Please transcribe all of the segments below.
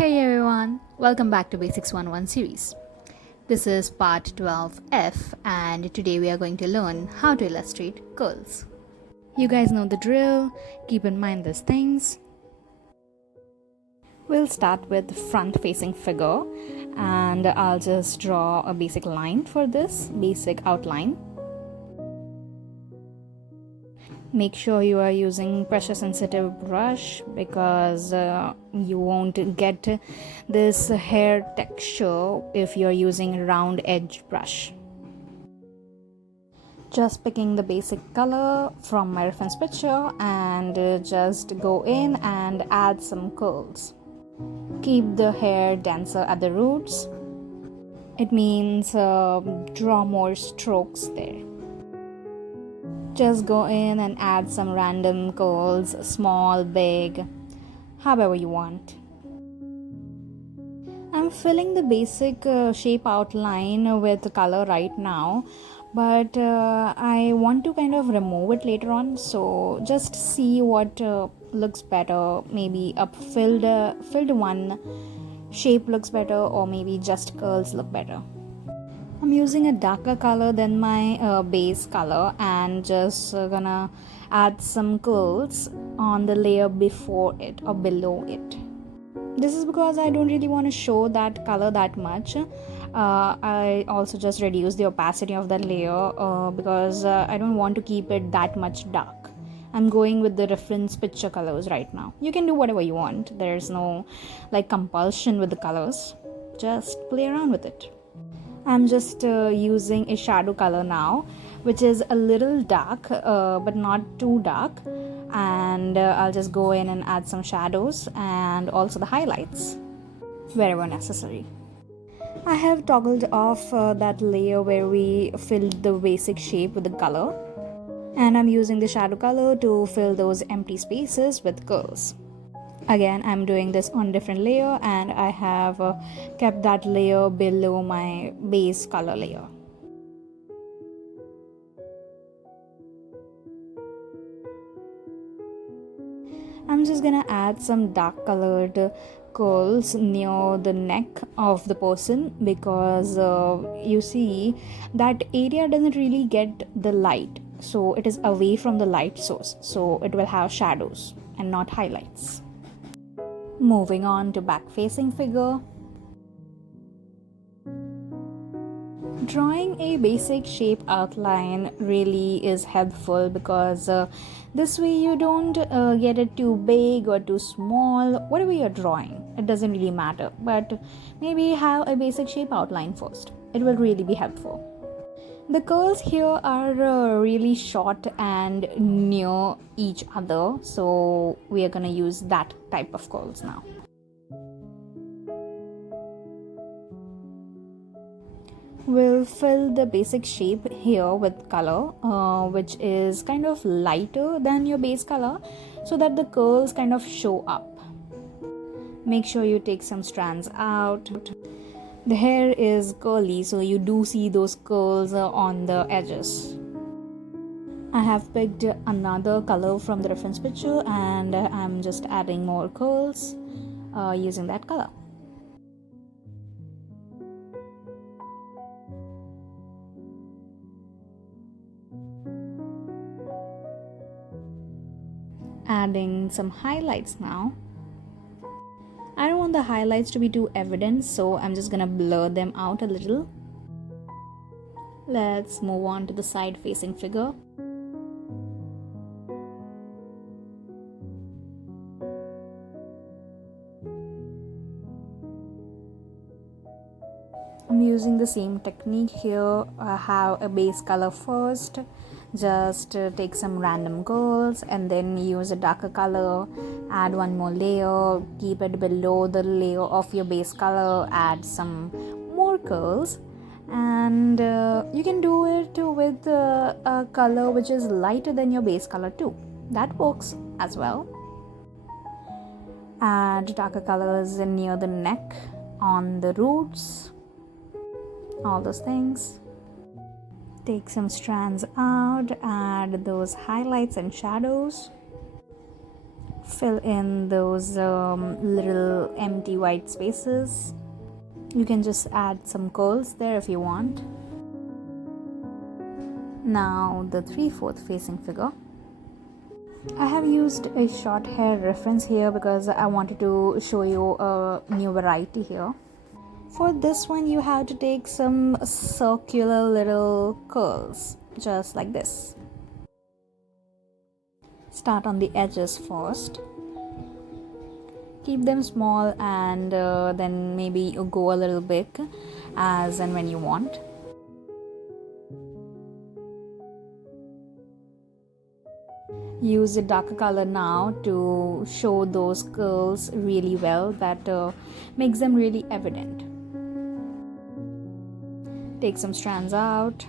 Hey everyone, welcome back to Basics 101 series. This is part 12F, and today we are going to learn how to illustrate curls. You guys know the drill, keep in mind these things. We'll start with the front facing figure, and I'll just draw a basic line for this, basic outline. Make sure you are using pressure sensitive brush because you won't get this hair texture if you're using round edge brush. Just picking the basic color from my reference picture and just go in and add some curls. Keep the hair denser at the roots. It means draw more strokes there. Just go in and add some random curls, small, big, however you want. I'm filling the basic shape outline with color right now, but I want to kind of remove it later on, so just see what looks better. Maybe a filled one shape looks better, or maybe just curls look better. I'm using a darker color than my base color and just gonna add some curls on the layer before it or below it. This is because I don't really want to show that color that much. I also just reduce the opacity of that layer because I don't want to keep it that much dark. I'm going with the reference picture colors right now. You can do whatever you want. There's no compulsion with the colors. Just play around with it. I'm just using a shadow color now, which is a little dark but not too dark, and I'll just go in and add some shadows and also the highlights wherever necessary. I have toggled off that layer where we filled the basic shape with the color, and I'm using the shadow color to fill those empty spaces with curls. Again, I'm doing this on different layer, and I have kept that layer below my base color layer. I'm just gonna add some dark colored curls near the neck of the person because you see that area doesn't really get the light, so it is away from the light source, so it will have shadows and not highlights. Moving on to back facing figure. Drawing a basic shape outline really is helpful because this way you don't get it too big or too small. Whatever you're drawing, it doesn't really matter, but maybe have a basic shape outline first. It will really be helpful. The curls here are really short and near each other, so we are gonna use that type of curls now. We'll fill the basic shape here with color, which is kind of lighter than your base color, so that the curls kind of show up. Make sure you take some strands out. The hair is curly, so you do see those curls on the edges. I have picked another color from the reference picture, and I'm just adding more curls using that color. Adding some highlights now. I don't want the highlights to be too evident, so I'm just gonna blur them out a little. Let's move on to the side facing figure. I'm using the same technique here. I have a base color first. Just take some random curls and then use a darker color, add one more layer, keep it below the layer of your base color, add some more curls, and you can do it with a color which is lighter than your base color too. That works as well. Add darker colors near the neck, on the roots, all those things. Take some strands out, add those highlights and shadows. fill in those little empty white spaces. You can just add some curls there if you want. Now the 3/4 facing figure. I have used a short hair reference here because I wanted to show you a new variety here. For this one, you have to take some circular little curls, just like this. Start on the edges first. Keep them small and then maybe go a little big as and when you want. Use a darker color now to show those curls really well. That makes them really evident. Take some strands out.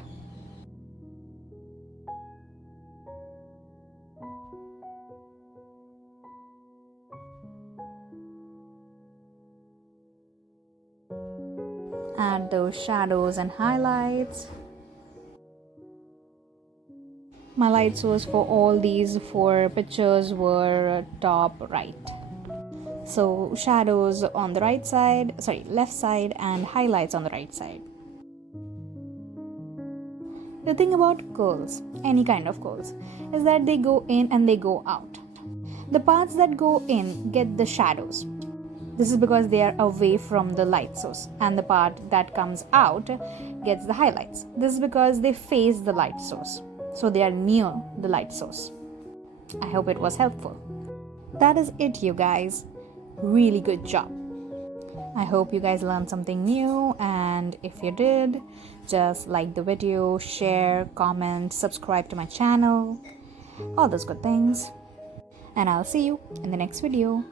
Add those shadows and highlights. My light source for all these 4 pictures were top right. So shadows on the left side, and highlights on the right side. The thing about curls, any kind of curls, is that they go in and they go out. The parts that go in get the shadows. This is because they are away from the light source, and the part that comes out gets the highlights. This is because they face the light source, so they are near the light source. I hope it was helpful. That is it, you guys. Really good job. I hope you guys learned something new, and if you did, just like the video, share, comment, subscribe to my channel, all those good things. And I'll see you in the next video.